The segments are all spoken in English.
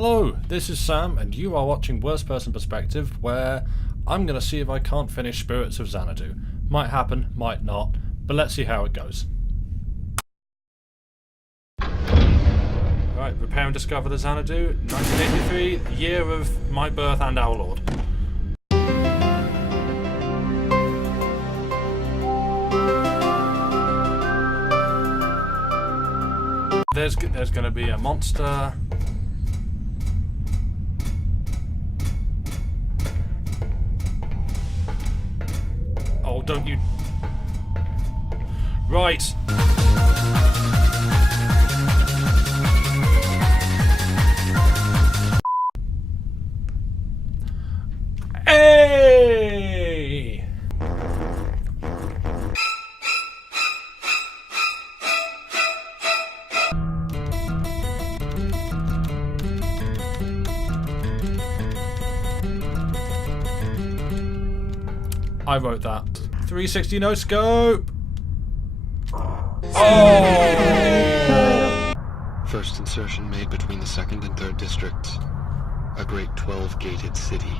Hello, this is Sam, and you are watching Worst Person Perspective, where I'm going to see if I can't finish Spirits of Xanadu. Might happen, might not, but let's see how it goes. Right, repair and discover the Xanadu, 1983, the year of my birth and our Lord. There's going to be a monster. Oh, don't you... Right. Hey! I wrote that. 360 no scope. Oh! First insertion made between the 2nd and 3rd districts. A great 12-gated city.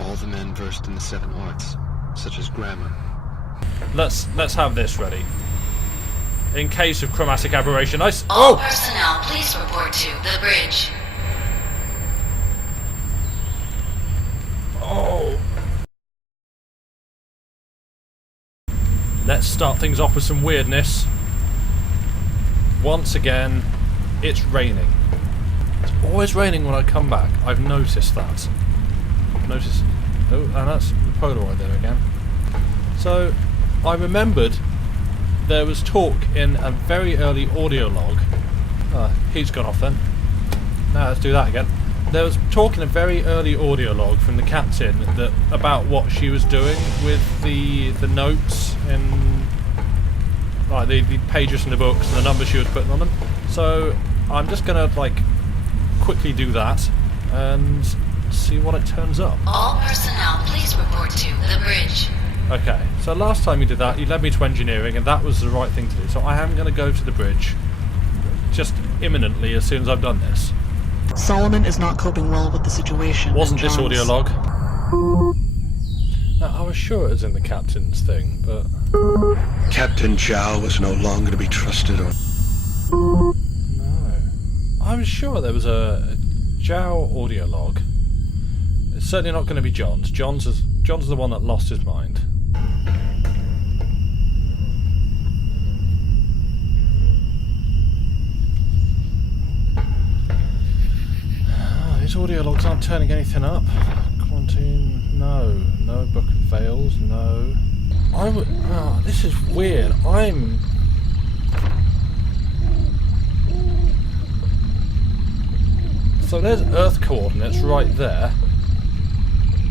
All the men versed in the 7 arts, such as grammar. Let's have this ready. In case of chromatic aberration, All personnel, please report to the bridge. Oh! Let's start things off with some weirdness. Once again, it's raining. It's always raining when I come back. I've noticed that. Oh, and that's the Polaroid there again. So, I remembered there was talk in a very early audio log. He's gone off then. Now let's do that again. There was talk in a very early audio log from the captain about what she was doing with the notes and like the pages in the books and the numbers she was putting on them. So I'm just gonna quickly do that and see what it turns up. All personnel, please report to the bridge. Okay, so last time you did that, you led me to engineering, and that was the right thing to do. So I am going to go to the bridge just imminently as soon as I've done this. Solomon is not coping well with the situation. Wasn't this audio log? Now, I was sure it was in the captain's thing, but... Captain Chow was no longer to be trusted or... No. I was sure there was a Zhao audio log. It's certainly not going to be John's. John's the one that lost his mind. These audio logs aren't turning anything up. Quarantine, no. No Book of Veils, no. This is weird. So there's Earth coordinates right there,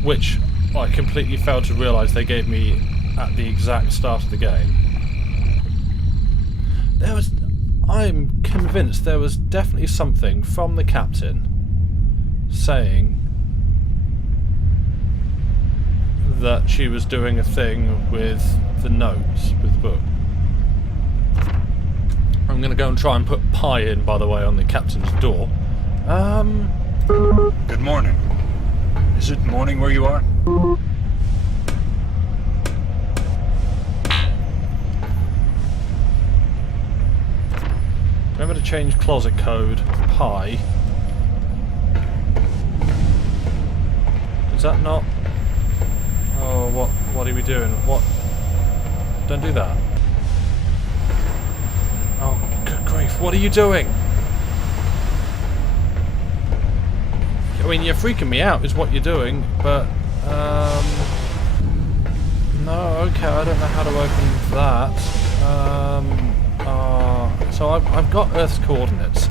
which I completely failed to realise they gave me at the exact start of the game. I'm convinced there was definitely something from the captain saying that she was doing a thing with the notes, with the book. I'm going to go and try and put pi in, by the way, on the captain's door. Good morning. Is it morning where you are? Remember to change closet code pi. Is that not... Oh, what are we doing? What? Don't do that. Oh, good grief, what are you doing? I mean, you're freaking me out is what you're doing, but... No, okay, I don't know how to open that. So I've got Earth's coordinates,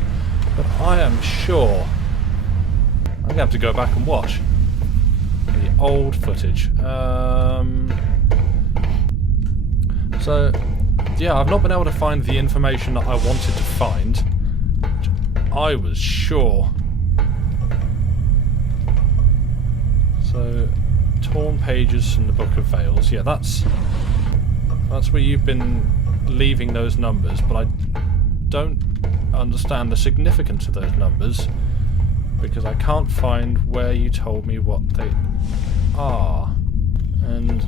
but I am sure I'm going to have to go back and watch the old footage. So, yeah, I've not been able to find the information that I wanted to find. I was sure. So, torn pages from the Book of Veils. Yeah, that's where you've been leaving those numbers, but I don't understand the significance of those numbers. because I can't find where you told me what they are. And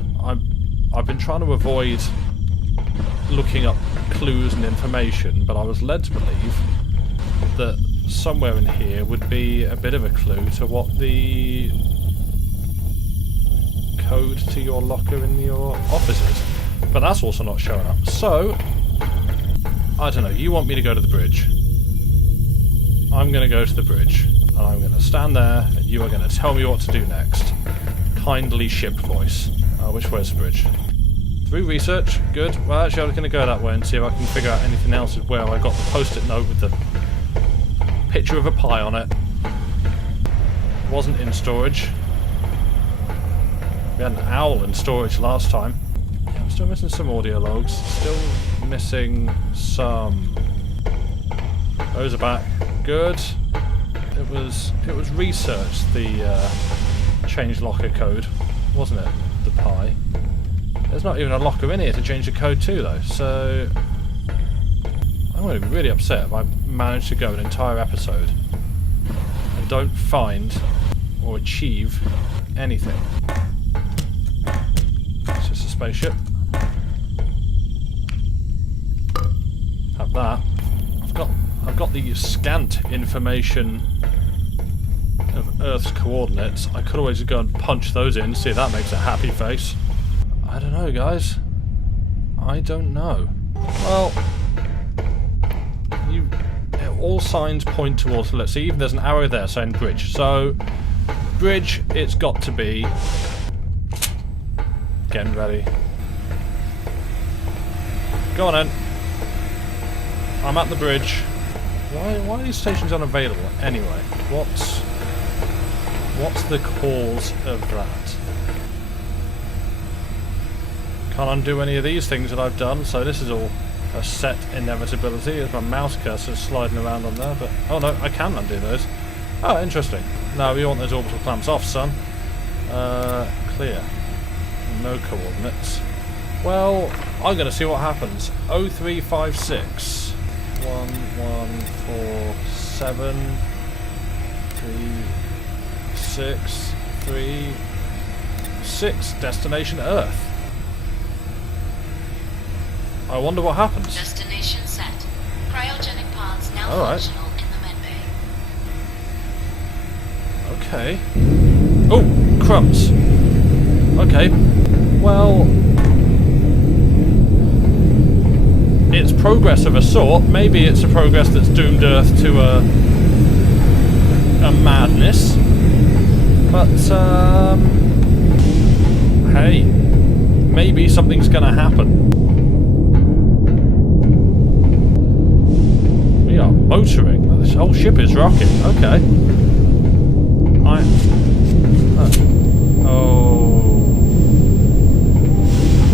I've been trying to avoid looking up clues and information, but I was led to believe that somewhere in here would be a bit of a clue to what the code to your locker in your office is. But that's also not showing up. So, I don't know, you want me to go to the bridge. I'm going to go to the bridge, and I'm going to stand there, and you are going to tell me what to do next. Kindly ship voice. Which way is the bridge? Through research, good. Well, actually I was going to go that way and see if I can figure out anything else where I got the post-it note with the picture of a pie on it. Wasn't in storage. We had an owl in storage last time. Yeah, I'm still missing some audio logs. Still missing some. Those are back. Good. It was research, the change locker code, wasn't it? The pie. There's not even a locker in here to change the code to, though, so I'm going to be really upset if I manage to go an entire episode and don't find or achieve anything. It's just a spaceship. Have that. I've got the scant information of Earth's coordinates. I could always go and punch those in, see if that makes a happy face. I don't know, guys. I don't know. Well, all signs point towards, let's see, even there's an arrow there saying bridge. So, bridge, it's got to be. Getting ready. Go on then. I'm at the bridge. Why are these stations unavailable anyway? What's the cause of that? Can't undo any of these things that I've done, so this is all a set inevitability as my mouse cursor's sliding around on there, but oh no, I can undo those. Oh, interesting. No, we want those orbital clamps off, son. Clear. No coordinates. Well, I'm going to see what happens. 0356 1147 3636 destination Earth. I wonder what happens. Destination set. Cryogenic pods now Alright. functional in the medbay. Okay. Oh, crumbs. Okay. Well, it's progress of a sort. Maybe it's a progress that's doomed Earth to a madness. But, hey, maybe something's gonna happen. We are motoring. This whole ship is rocking. Okay.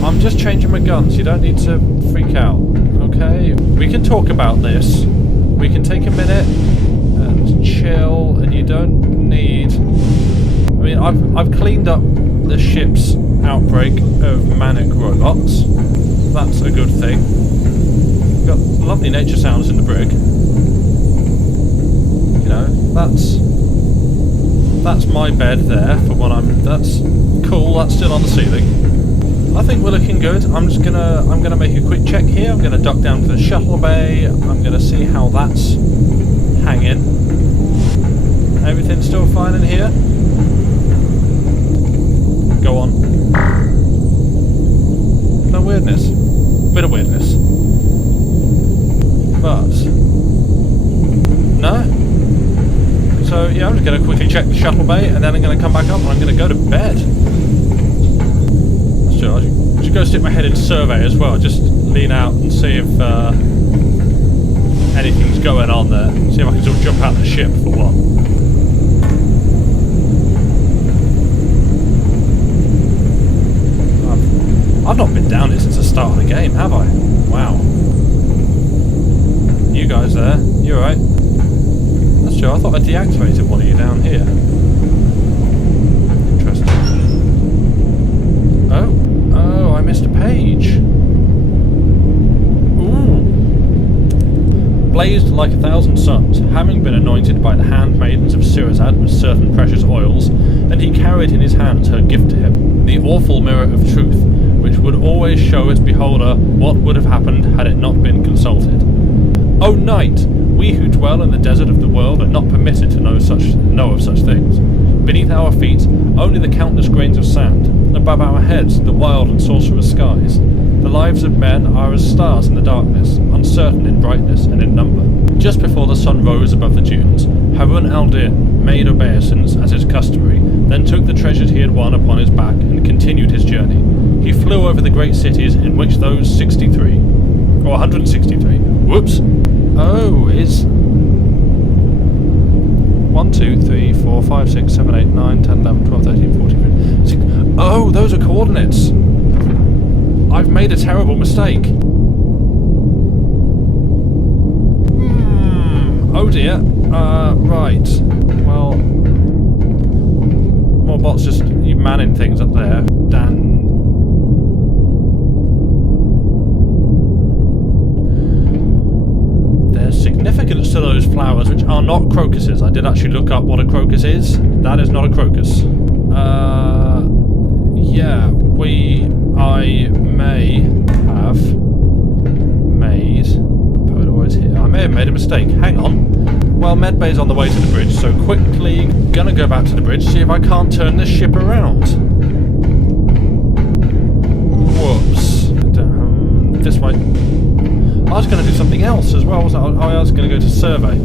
I'm just changing my guns. You don't need to freak out. Okay? We can talk about this. We can take a minute and chill, and you don't need... I mean, I've cleaned up the ship's outbreak of manic robots. That's a good thing. We've got lovely nature sounds in the brig. You know, that's my bed there for when that's cool. That's still on the ceiling. I think we're looking good. I'm gonna make a quick check here. I'm gonna duck down to the shuttle bay. I'm gonna see how that's hanging. Everything's still fine in here. Go on. No weirdness. Bit of weirdness. But no. So yeah, I'm just gonna quickly check the shuttle bay, and then I'm gonna come back up and I'm gonna go to bed. I should go stick my head into survey as well, just lean out and see if anything's going on there. See if I can sort of jump out of the ship for one. I've not been down here since the start of the game, have I? Wow. You guys there? You alright? That's true, I thought I deactivated one of you down here. Interesting. Oh, I missed a page. Ooh. blazed like 1,000 suns, having been anointed by the handmaidens of Sirazad with certain precious oils, and he carried in his hands her gift to him, the awful mirror of truth, which would always show its beholder what would have happened had it not been consulted. O night! We who dwell in the desert of the world are not permitted to know of such things. Beneath our feet, only the countless grains of sand. Above our heads, the wild and sorcerous skies. The lives of men are as stars in the darkness, uncertain in brightness and in number. Just before the sun rose above the dunes, Harun al-Din made obeisance as is customary, then took the treasures he had won upon his back and continued his journey. He flew over the great cities in which those 63, or 163, whoops, is 1, 2, 3, 4, 5, 6, 7, 8, 9, 10, 11, 12, 13, 14, 15, 16. Oh, those are coordinates. I've made a terrible mistake. Oh dear. Right. Well, more bots just you manning things up there. Dan. There's significance to those flowers, which are not crocuses. I did actually look up what a crocus is. That is not a crocus. Yeah, I may have made Polaroids here. I may have made a mistake. Hang on. Well, medbay's on the way to the bridge, so quickly gonna go back to the bridge, see if I can't turn this ship around. Whoops. This way. I was going to do something else as well, wasn't I? I was going to go to survey,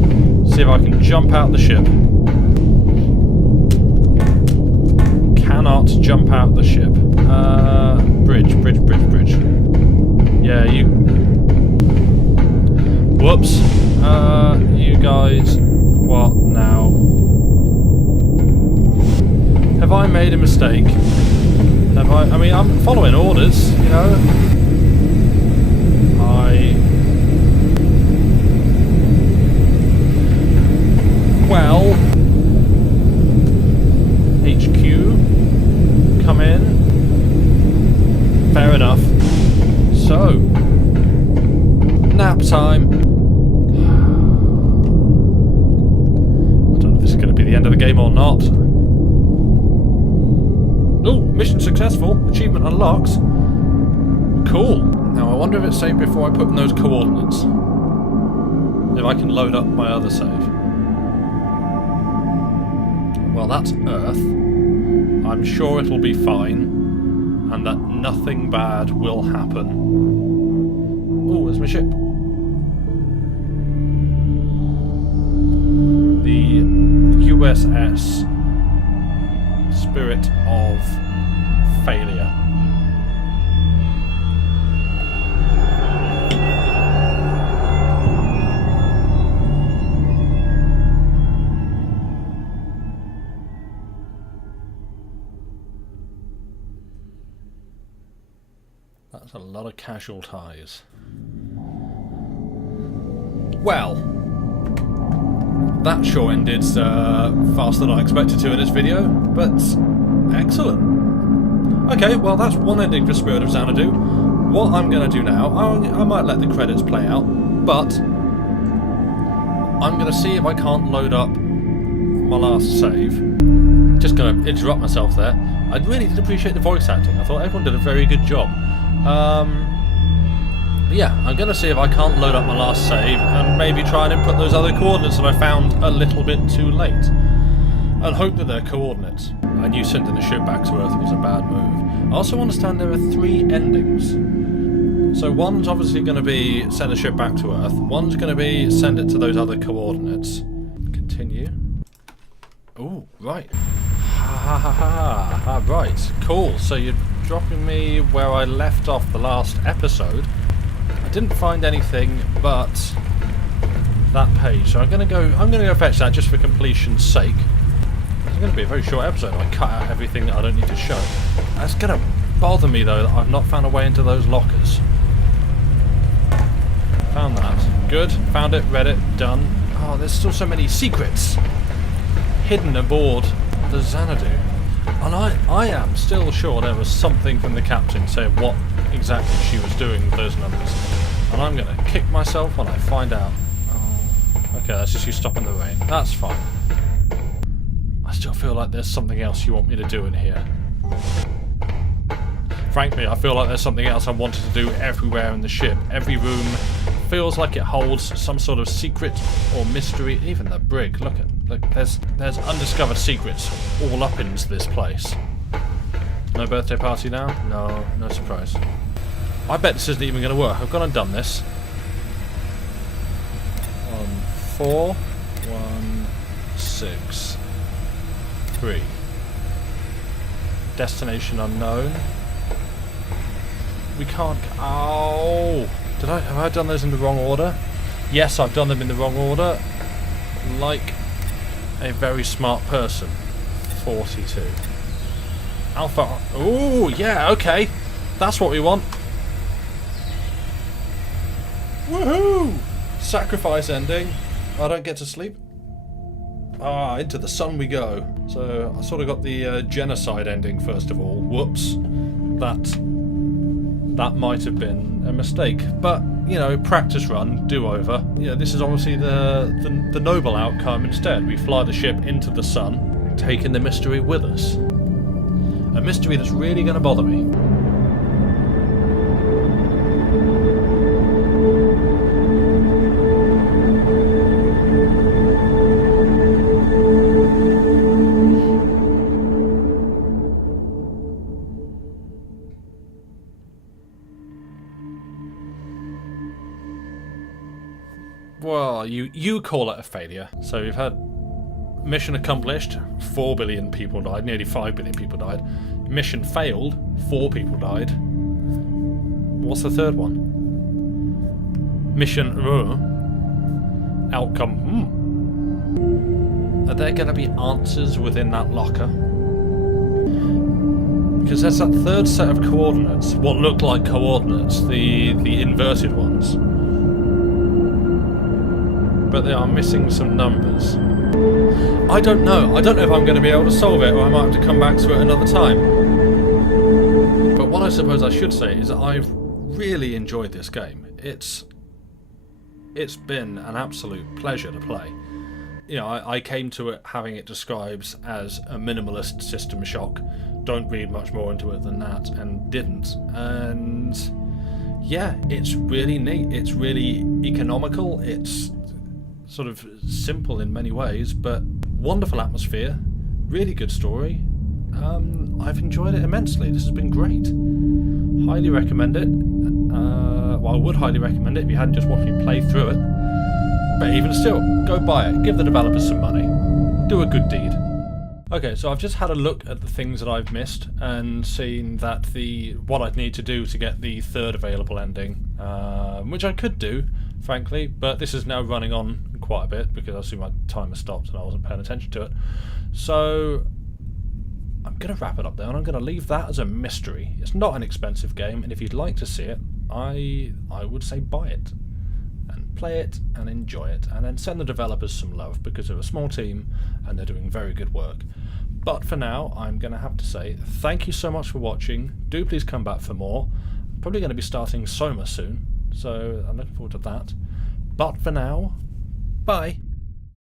see if I can jump out the ship. Cannot jump out the ship. Bridge. Yeah, you... Whoops. You guys... What now? Have I made a mistake? Have I mean, I'm following orders, you know? Well, HQ, come in. Fair enough. So, nap time. I don't know if this is going to be the end of the game or not. Oh, mission successful. Achievement unlocks. Cool. Now I wonder if it's safe before I put in those coordinates. If I can load up my other save. Well, that's Earth. I'm sure it'll be fine, and that nothing bad will happen. Oh, there's my ship. The USS Spirit of Failure. That's a lot of casualties. Well, that sure ended faster than I expected to in this video, but excellent. Okay, well that's one ending for Spirit of Xanadu. What I'm going to do now, I might let the credits play out, but I'm going to see if I can't load up my last save. Just going to interrupt myself there. I really did appreciate the voice acting. I thought everyone did a very good job. Yeah, I'm going to see if I can't load up my last save and maybe try and input those other coordinates that I found a little bit too late. And hope that they're coordinates. I knew sending the ship back to Earth was a bad move. I also understand there are 3 endings. So one's obviously going to be send the ship back to Earth. One's going to be send it to those other coordinates. Continue. Oh, right. Right, cool. So you're dropping me where I left off the last episode. I didn't find anything but that page, so I'm gonna go fetch that just for completion's sake. It's gonna be a very short episode. I cut out everything that I don't need to show. That's gonna bother me though that I've not found a way into those lockers. Found that. Good. Found it, read it, done. Oh, there's still so many secrets hidden aboard the Xanadu. And I am still sure there was something from the captain saying what exactly she was doing with those numbers. And I'm going to kick myself when I find out. Oh Okay, that's just you stopping the rain. That's fine. I still feel like there's something else you want me to do in here. Frankly, I feel like there's something else I wanted to do everywhere in the ship. Every room feels like it holds some sort of secret or mystery. Even the brig, look, there's undiscovered secrets all up into this place. No birthday party now? No surprise. I bet this isn't even going to work. I've gone and done this. 4, 1, 6, 3. Destination unknown. We can't. Oh! Have I done those in the wrong order? Yes, I've done them in the wrong order. Like a very smart person. 42. Alpha. Oh, yeah, okay. That's what we want. Woohoo! Sacrifice ending. I don't get to sleep. Ah, into the sun we go. So I sort of got the genocide ending first of all. Whoops. That might have been a mistake, but you know, practice run, do over. Yeah, this is obviously the noble outcome. Instead, we fly the ship into the sun, taking the mystery with us. A mystery that's really going to bother me. Well, you call it a failure. So we've had mission accomplished, 4 billion people died, nearly 5 billion people died. Mission failed, 4 people died. What's the third one? Mission outcome. Are there going to be answers within that locker? Because there's that third set of coordinates, what look like coordinates, the inverted ones. But they are missing some numbers. I don't know. I don't know if I'm going to be able to solve it, or I might have to come back to it another time. But what I suppose I should say is that I've really enjoyed this game. It's been an absolute pleasure to play. You know, I came to it having it described as a minimalist System Shock. Don't read much more into it than that, and didn't. And yeah, it's really neat. It's really economical. It's sort of simple in many ways, but wonderful atmosphere, really good story. I've enjoyed it immensely. This has been great. Highly recommend it. Well, I would highly recommend it if you hadn't just watched me play through it. But even still, go buy it. Give the developers some money. Do a good deed. Okay, so I've just had a look at the things that I've missed and seen that what I'd need to do to get the third available ending, which I could do, frankly, but this is now running on quite a bit because I see my timer stopped and I wasn't paying attention to it. So I'm going to wrap it up there and I'm going to leave that as a mystery. It's not an expensive game, and if you'd like to see it, I would say buy it and play it and enjoy it, and then send the developers some love because they're a small team and they're doing very good work. But for now, I'm going to have to say thank you so much for watching. Do please come back for more. I'm probably going to be starting Soma soon, so I'm looking forward to that. But for now, bye.